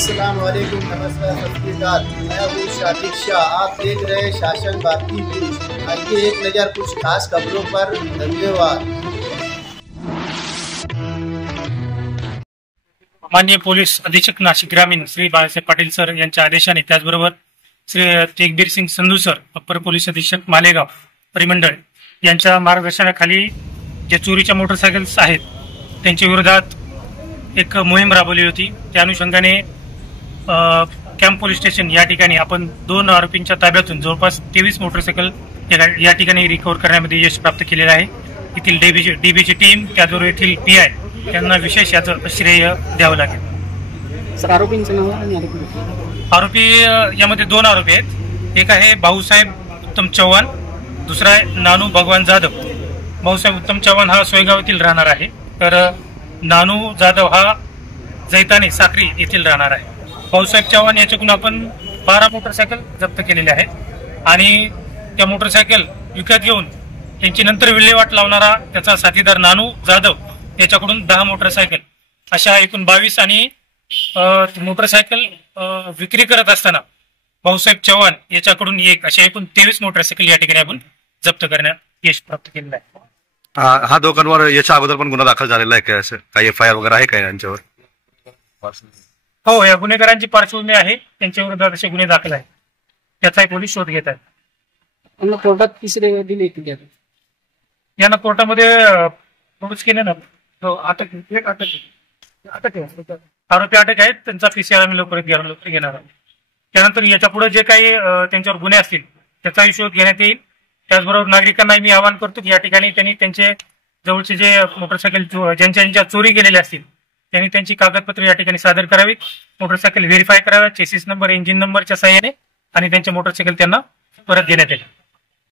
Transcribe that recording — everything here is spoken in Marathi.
अस्सलाम वालेकुम, नमस्कार, सत श्री अकाल। मैं हूँ शाकिर शाह। आप देख रहे हैं शासन भारती न्यूज। आइए एक नज़र कुछ खास खबरों पर। धन्यवाद। माननीय पोलीस अधीक्षक नाशिक ग्रामीण श्री बाळासाहेब पाटील सर यांच्या आदेशाने, त्याचबरोबर Shri Tegbir Singh Sandhu sir upper police अधीक्षक मालेगाव परिमंडळ यांच्या मार्गदर्शनाखाली जे चोरीच्या मोटरसायकल्स आहेत त्यांच्या विरोधात एक मोहीम राबवली होती। त्या अनुषंगाने कॅम्प पोलीस स्टेशन या ठिकाणी आपण 2 आरोपींच्या ताब्यातून जवळपास 23 मोटरसायकल या ठिकाणी रिकव्हर करण्यामध्ये यश प्राप्त केलेलं आहे। येथील डीबीची टीम, त्याचबरोबर येथील पीआय यांना विशेष याचं श्रेय द्यावं लागेल। सर, आरोपींचं नाव आणि आरोपी यामध्ये 2 आरोपी आहेत। एक आहे भाऊसाहेब उत्तम चव्हाण, दुसरा आहे नानू भगवान जाधव। भाऊसाहेब उत्तम चव्हाण हा सोयगाव येथील राहणार आहे, तर नानू जाधव हा जैताने साक्री येथील राहणार आहे। भाऊसाहेब चव्हाण याच्याकडून आपण 12 मोटरसायकल जप्त केलेले आहेत आणि त्या मोटरसायकल विकत घेऊन त्यांची नंतर विल्हेवाट लावणारा त्याचा साथीदार नानू जाधव याच्याकडून 10 मोटरसायकल अशा एकूण 22 आणि मोटरसायकल विक्री करत असताना भाऊसाहेब चव्हाण याच्याकडून 1 अशा एकूण 23 मोटरसायकल या ठिकाणी आपण जप्त करण्यात यश प्राप्त केलेलं आहे। हा दोघांवर याच्या अगोदर पण गुन्हा दाखल झालेला आहे का? असं काही FIR वगैरे आहे का यांच्यावर? हो, या गुन्हेगारांची पार्श्वभूमी आहे, त्यांच्या विरोधात असे गुन्हे दाखल आहेत, त्याचाही पोलीस शोध घेत आहेत। कोर्टात तिसरे दिले यांना कोर्टामध्ये प्रोड्यूस केले ना, आरोपी अटक आहेत, त्यांचा PCR आम्ही लवकर घेणार आहोत। त्यानंतर याच्या पुढे जे काही त्यांच्यावर गुन्हे असतील त्याचाही शोध घेण्यात येईल। त्याचबरोबर नागरिकांना मी आवाहन करतो की या ठिकाणी त्यांनी त्यांचे जवळचे जे मोटरसायकल ज्यांच्या चोरी गेलेल्या असतील त्यांनी त्यांची कागदपत्रे या ठिकाणी सादर करावीत, मोटरसायकल व्हेरीफाय कराव्यात चेसिस नंबर, इंजिन नंबरच्या सहाय्याने, आणि त्यांचे मोटरसायकल त्यांना परत देण्यात येईल।